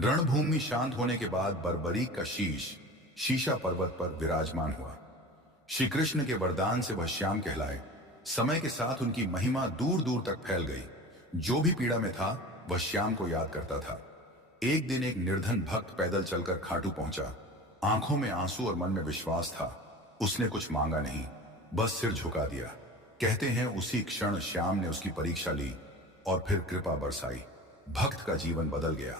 रणभूमि शांत होने के बाद बर्बरी का शीश शीशा पर्वत पर विराजमान हुआ। श्री कृष्ण के वरदान से वह श्याम कहलाए। समय के साथ उनकी महिमा दूर दूर तक फैल गई। जो भी पीड़ा में था वह श्याम को याद करता था। एक दिन एक निर्धन भक्त पैदल चलकर खाटू पहुंचा। आंखों में आंसू और मन में विश्वास था। उसने कुछ मांगा नहीं, बस सिर झुका दिया। कहते हैं उसी क्षण श्याम ने उसकी परीक्षा ली और फिर कृपा बरसाई। भक्त का जीवन बदल गया।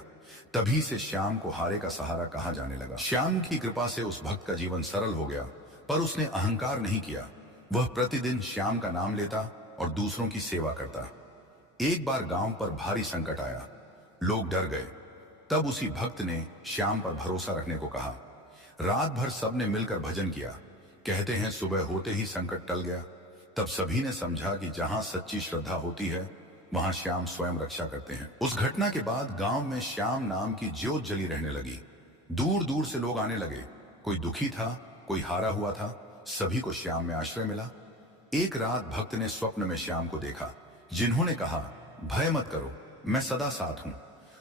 तभी से श्याम को हारे का सहारा कहा जाने लगा। श्याम की कृपा से उस भक्त का जीवन सरल हो गया, पर उसने अहंकार नहीं किया। वह प्रतिदिन श्याम का नाम लेता और दूसरों की सेवा करता। एक बार गांव पर भारी संकट आया। लोग डर गए। तब उसी भक्त ने श्याम पर भरोसा रखने को कहा। रात भर सबने मिलकर भजन किया। कहते हैं सुबह होते ही संकट टल गया। तब सभी ने समझा कि जहां सच्ची श्रद्धा होती है वहां श्याम स्वयं रक्षा करते हैं। उस घटना के बाद गांव में श्याम नाम की ज्योत जली रहने लगी। दूर दूर से लोग आने लगे। कोई दुखी था, कोई हारा हुआ था, सभी को श्याम में आश्रय मिला। एक रात भक्त ने स्वप्न में श्याम को देखा, जिन्होंने कहा, भय मत करो, मैं सदा साथ हूं।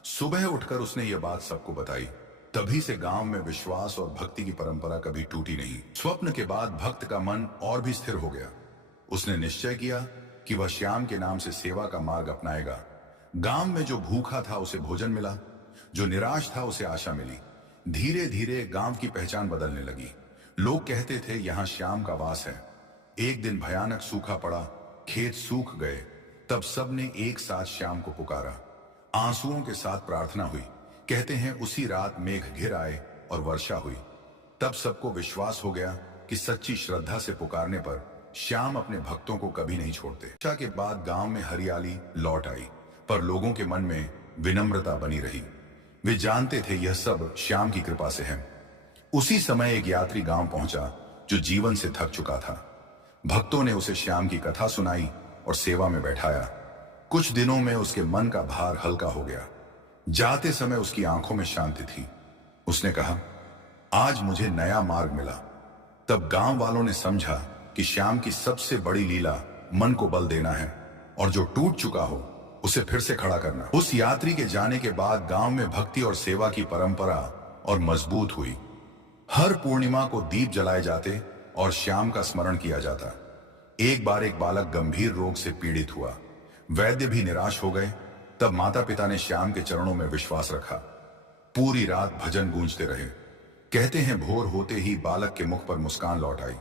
सुबह उठकर उसने यह बात सबको बताई। तभी से गांव में विश्वास और भक्ति की परंपरा कभी टूटी नहीं। स्वप्न के बाद भक्त का मन और भी स्थिर हो गया। उसने निश्चय किया कि वह श्याम के नाम से सेवा का मार्ग अपनाएगा। गांव में जो भूखा था उसे भोजन मिला, जो निराश था उसे आशा मिली। धीरे धीरे गांव की पहचान बदलने लगी। लोग कहते थे यहां श्याम का वास है। एक दिन भयानक सूखा पड़ा, खेत सूख गए। तब सबने एक साथ श्याम को पुकारा। आंसुओं के साथ प्रार्थना हुई। कहते हैं उसी रात मेघ घिर आए और वर्षा हुई। तब सबको विश्वास हो गया कि सच्ची श्रद्धा से पुकारने पर श्याम अपने भक्तों को कभी नहीं छोड़ते। शिक्षा के बाद गांव में हरियाली लौट आई, पर लोगों के मन में विनम्रता बनी रही। वे जानते थे यह सब श्याम की कृपा से है। उसी समय एक यात्री गांव पहुंचा जो जीवन से थक चुका था। भक्तों ने उसे श्याम की कथा सुनाई और सेवा में बैठाया। कुछ दिनों में उसके मन का भार हल्का हो गया। जाते समय उसकी आंखों में शांति थी। उसने कहा, आज मुझे नया मार्ग मिला। तब गांव वालों ने समझा कि श्याम की सबसे बड़ी लीला मन को बल देना है और जो टूट चुका हो उसे फिर से खड़ा करना। उस यात्री के जाने के बाद गांव में भक्ति और सेवा की परंपरा और मजबूत हुई। हर पूर्णिमा को दीप जलाए जाते और श्याम का स्मरण किया जाता। एक बार एक बालक गंभीर रोग से पीड़ित हुआ। वैद्य भी निराश हो गए। तब माता पिता ने श्याम के चरणों में विश्वास रखा। पूरी रात भजन गूंजते रहे। कहते हैं भोर होते ही बालक के मुख पर मुस्कान लौट आई।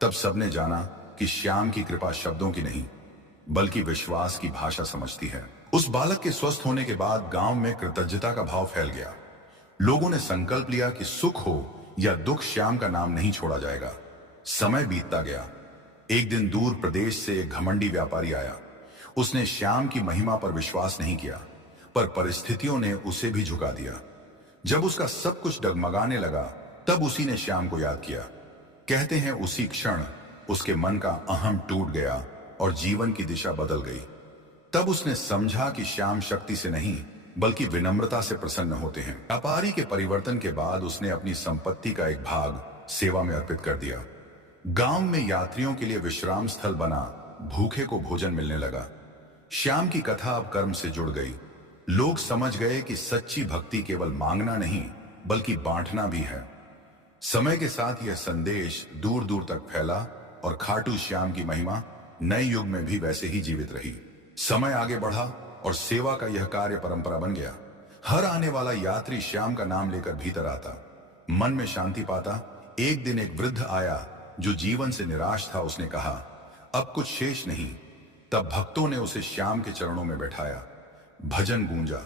तब सबने जाना कि श्याम की कृपा शब्दों की नहीं बल्कि विश्वास की भाषा समझती है। उस बालक के स्वस्थ होने के बाद गांव में कृतज्ञता का भाव फैल गया। लोगों ने संकल्प लिया कि सुख हो या दुख श्याम का नाम नहीं छोड़ा जाएगा। समय बीतता गया। एक दिन दूर प्रदेश से एक घमंडी व्यापारी आया। उसने श्याम की महिमा पर विश्वास नहीं किया, पर परिस्थितियों ने उसे भी झुका दिया। जब उसका सब कुछ डगमगाने लगा तब उसी ने श्याम को याद किया। कहते हैं उसी क्षण उसके मन का अहम टूट गया और जीवन की दिशा बदल गई। तब उसने समझा कि श्याम शक्ति से नहीं बल्कि विनम्रता से प्रसन्न होते हैं। व्यापारी के परिवर्तन के बाद उसने अपनी संपत्ति का एक भाग सेवा में अर्पित कर दिया। गांव में यात्रियों के लिए विश्राम स्थल बना, भूखे को भोजन मिलने लगा। श्याम की कथा अब कर्म से जुड़ गई। लोग समझ गए कि सच्ची भक्ति केवल मांगना नहीं बल्कि बांटना भी है। समय के साथ यह संदेश दूर दूर तक फैला और खाटू श्याम की महिमा नए युग में भी वैसे ही जीवित रही। समय आगे बढ़ा और सेवा का यह कार्य परंपरा बन गया। हर आने वाला यात्री श्याम का नाम लेकर भीतर आता, मन में शांति पाता। एक दिन एक वृद्ध आया जो जीवन से निराश था। उसने कहा, अब कुछ शेष नहीं। तब भक्तों ने उसे श्याम के चरणों में बैठाया। भजन गूंजा,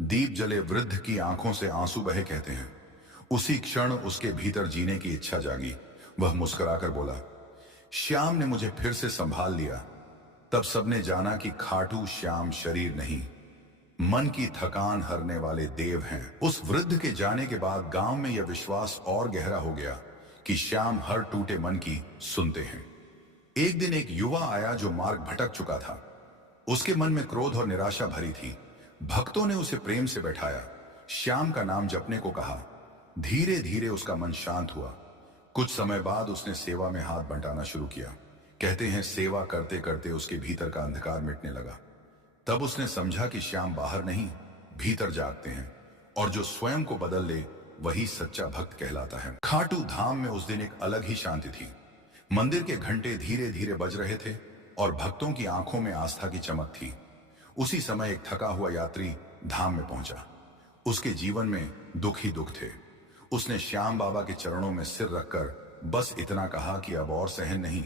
दीप जले, वृद्ध की आंखों से आंसू बहे। कहते हैं उसी क्षण उसके भीतर जीने की इच्छा जागी। वह मुस्कुराकर बोला, श्याम ने मुझे फिर से संभाल लिया। तब सबने जाना कि खाटू श्याम शरीर नहीं, मन की थकान हरने वाले देव हैं। उस वृद्ध के जाने के बाद गांव में यह विश्वास और गहरा हो गया कि श्याम हर टूटे मन की सुनते हैं। एक दिन एक युवा आया जो मार्ग भटक चुका था। उसके मन में क्रोध और निराशा भरी थी। भक्तों ने उसे प्रेम से बैठाया, श्याम का नाम जपने को कहा। धीरे धीरे उसका मन शांत हुआ। कुछ समय बाद उसने सेवा में हाथ बंटाना शुरू किया। कहते हैं सेवा करते करते उसके भीतर का अंधकार मिटने लगा। तब उसने समझा कि श्याम बाहर नहीं भीतर जागते हैं। और जो स्वयं को बदल ले वही सच्चा भक्त कहलाता है। खाटू धाम में उस दिन एक अलग ही शांति थी। मंदिर के घंटे धीरे धीरे बज रहे थे और भक्तों की आंखों में आस्था की चमक थी। उसी समय एक थका हुआ यात्री धाम में पहुंचा। उसके जीवन में दुख ही दुख थे। उसने श्याम बाबा के चरणों में सिर रखकर बस इतना कहा कि अब और सहन नहीं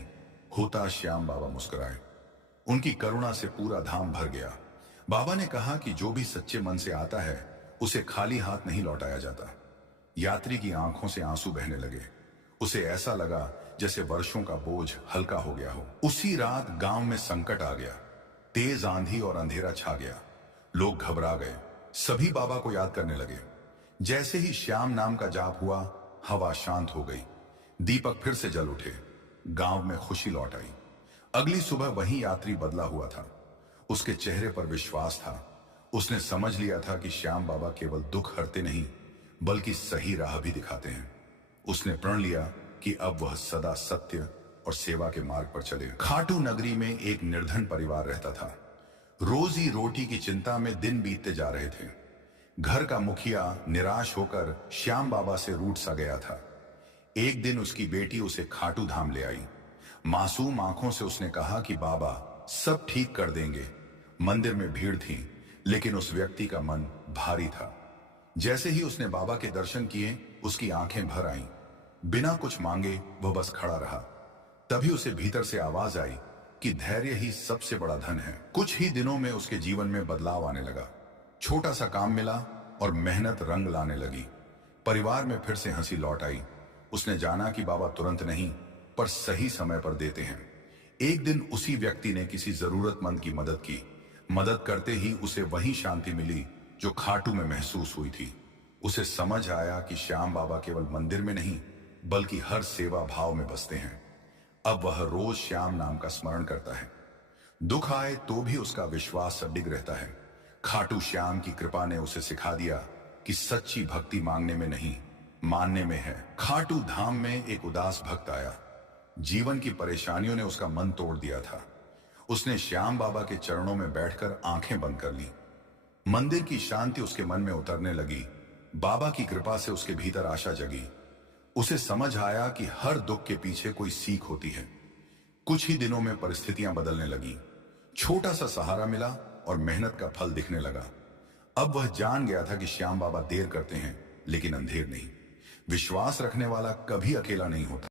होता। श्याम बाबा मुस्कुराए। उनकी करुणा से पूरा धाम भर गया। बाबा ने कहा कि जो भी सच्चे मन से आता है उसे खाली हाथ नहीं लौटाया जाता। यात्री की आंखों से आंसू बहने लगे। उसे ऐसा लगा जैसे वर्षों का बोझ हल्का हो गया हो। उसी रात गांव में संकट आ गया। तेज आंधी और अंधेरा छा गया। लोग घबरा गए। सभी बाबा को याद करने लगे। जैसे ही श्याम नाम का जाप हुआ, हवा शांत हो गई। दीपक फिर से जल उठे। गांव में खुशी लौट आई। अगली सुबह वही यात्री बदला हुआ था। उसके चेहरे पर विश्वास था। उसने समझ लिया था कि श्याम बाबा केवल दुख हरते नहीं बल्कि सही राह भी दिखाते हैं। उसने प्रण लिया कि अब वह सदा सत्य और सेवा के मार्ग पर चले। खाटू नगरी में एक निर्धन परिवार रहता था। रोजी रोटी की चिंता में दिन बीतते जा रहे थे। घर का मुखिया निराश होकर श्याम बाबा से रूठ सा गया था। एक दिन उसकी बेटी उसे खाटू धाम ले आई। मासूम आंखों से उसने कहा कि बाबा सब ठीक कर देंगे। मंदिर में भीड़ थी, लेकिन उस व्यक्ति का मन भारी था। जैसे ही उसने बाबा के दर्शन किए, उसकी आंखें भर आईं। बिना कुछ मांगे वह बस खड़ा रहा। तभी उसे भीतर से आवाज आई कि धैर्य ही सबसे बड़ा धन है। कुछ ही दिनों में उसके जीवन में बदलाव आने लगा। छोटा सा काम मिला और मेहनत रंग लाने लगी। परिवार में फिर से हंसी लौट आई। उसने जाना कि बाबा तुरंत नहीं पर सही समय पर देते हैं। एक दिन उसी व्यक्ति ने किसी जरूरतमंद की मदद की। मदद करते ही उसे वही शांति मिली जो खाटू में महसूस हुई थी। उसे समझ आया कि श्याम बाबा केवल मंदिर में नहीं बल्कि हर सेवा भाव में बसते हैं। अब वह रोज श्याम नाम का स्मरण करता है। दुख आए तो भी उसका विश्वास अडिग रहता है। खाटू श्याम की कृपा ने उसे सिखा दिया कि सच्ची भक्ति मांगने में नहीं, मानने में है। खाटू धाम में एक उदास भक्त आया। जीवन की परेशानियों ने उसका मन तोड़ दिया था। उसने श्याम बाबा के चरणों में बैठकर आंखें बंद कर ली। मंदिर की शांति उसके मन में उतरने लगी। बाबा की कृपा से उसके भीतर आशा जगी। उसे समझ आया कि हर दुख के पीछे कोई सीख होती है। कुछ ही दिनों में परिस्थितियां बदलने लगी। छोटा सा सहारा मिला और मेहनत का फल दिखने लगा। अब वह जान गया था कि श्याम बाबा देर करते हैं लेकिन अंधेर नहीं। विश्वास रखने वाला कभी अकेला नहीं होता।